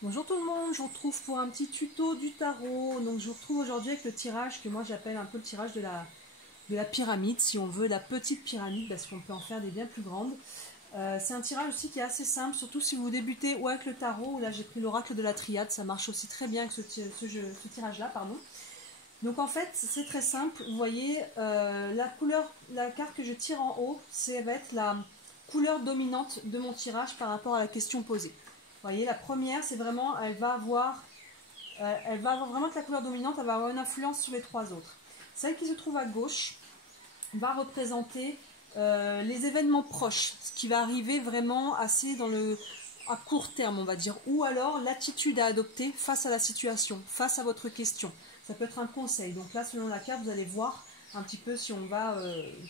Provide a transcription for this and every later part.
Bonjour tout le monde, je vous retrouve pour un petit tuto du tarot. Donc je vous retrouve aujourd'hui avec le tirage que moi j'appelle un peu le tirage de la pyramide, si on veut, la petite pyramide, parce qu'on peut en faire des bien plus grandes. C'est un tirage aussi qui est assez simple, surtout si vous débutez ou avec le tarot. Là j'ai pris l'oracle de la triade, ça marche aussi très bien avec ce tirage-là, pardon. Donc en fait c'est très simple, vous voyez, la carte que je tire en haut, ça va être la couleur dominante de mon tirage par rapport à la question posée. Vous voyez, la première, c'est vraiment, elle va avoir vraiment que la couleur dominante, elle va avoir une influence sur les trois autres. Celle qui se trouve à gauche va représenter les événements proches, ce qui va arriver vraiment assez à court terme, on va dire, ou alors l'attitude à adopter face à la situation, face à votre question. Ça peut être un conseil. Donc là, selon la carte, vous allez voir un petit peu si on va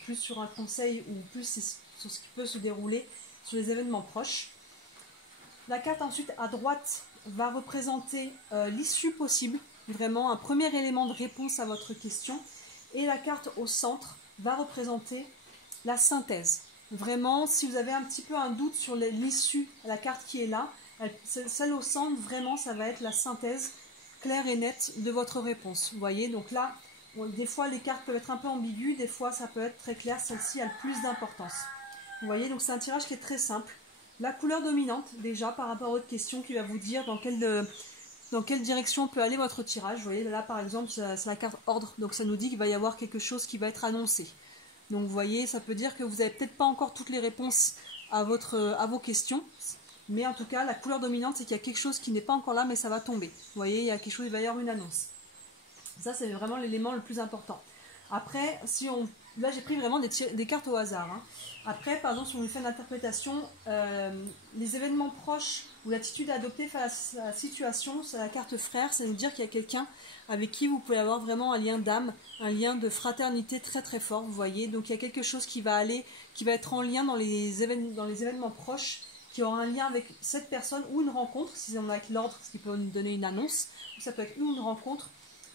plus sur un conseil ou plus sur ce qui peut se dérouler sur les événements proches. La carte ensuite à droite va représenter l'issue possible, vraiment un premier élément de réponse à votre question. Et la carte au centre va représenter la synthèse. Vraiment, si vous avez un petit peu un doute sur l'issue, la carte qui est là, celle au centre, vraiment, ça va être la synthèse claire et nette de votre réponse. Vous voyez, donc là, des fois les cartes peuvent être un peu ambiguës, des fois ça peut être très clair, celle-ci a le plus d'importance. Vous voyez, donc c'est un tirage qui est très simple. La couleur dominante, déjà, par rapport à votre question, qui va vous dire dans quelle direction peut aller votre tirage. Vous voyez, là, par exemple, c'est la carte ordre, donc ça nous dit qu'il va y avoir quelque chose qui va être annoncé. Donc, vous voyez, ça peut dire que vous n'avez peut-être pas encore toutes les réponses à vos questions, mais en tout cas, la couleur dominante, c'est qu'il y a quelque chose qui n'est pas encore là, mais ça va tomber. Vous voyez, il y a quelque chose, il va y avoir une annonce. Ça, c'est vraiment l'élément le plus important. Après, là j'ai pris vraiment des cartes au hasard. Hein. Après, par exemple, si on lui fait une interprétation, les événements proches ou l'attitude à adopter face à la situation, c'est la carte frère, c'est nous dire qu'il y a quelqu'un avec qui vous pouvez avoir vraiment un lien d'âme, un lien de fraternité très très fort, vous voyez. Donc il y a quelque chose qui va être en lien dans les événements proches, qui aura un lien avec cette personne ou une rencontre, si on a avec l'ordre, ce qui peut nous donner une annonce, ou ça peut être une rencontre,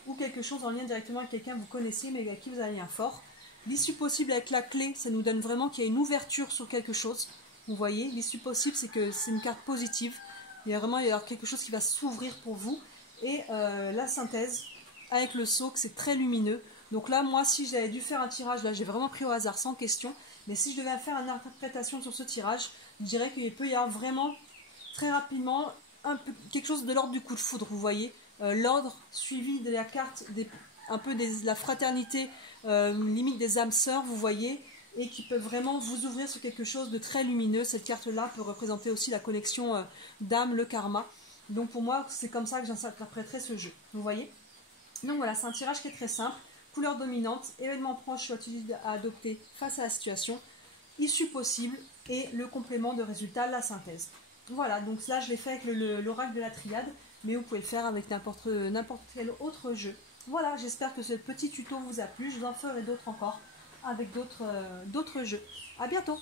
ou quelque chose en lien directement avec quelqu'un que vous connaissez mais avec qui vous avez un lien fort. L'issue possible avec la clé, ça nous donne vraiment qu'il y a une ouverture sur quelque chose. Vous voyez, l'issue possible, c'est que c'est une carte positive. Il y a vraiment quelque chose qui va s'ouvrir pour vous. Et la synthèse, avec le sceau, que c'est très lumineux. Donc là, moi, si j'avais dû faire un tirage, là j'ai vraiment pris au hasard sans question. Mais si je devais faire une interprétation sur ce tirage, je dirais qu'il peut y avoir vraiment, très rapidement, quelque chose de l'ordre du coup de foudre, vous voyez. L'ordre suivi de la carte la fraternité, limite des âmes sœurs, vous voyez, et qui peut vraiment vous ouvrir sur quelque chose de très lumineux. Cette carte-là peut représenter aussi la connexion d'âme, le karma. Donc pour moi, c'est comme ça que j'interpréterai ce jeu, vous voyez. Donc voilà, c'est un tirage qui est très simple. Couleur dominante, événement proche ou attitude à adopter face à la situation, issue possible et le complément de résultat, la synthèse. Voilà, donc là je l'ai fait avec l'oracle de la triade, mais vous pouvez le faire avec n'importe quel autre jeu. Voilà, j'espère que ce petit tuto vous a plu, je vous en ferai d'autres encore avec d'autres jeux. A bientôt!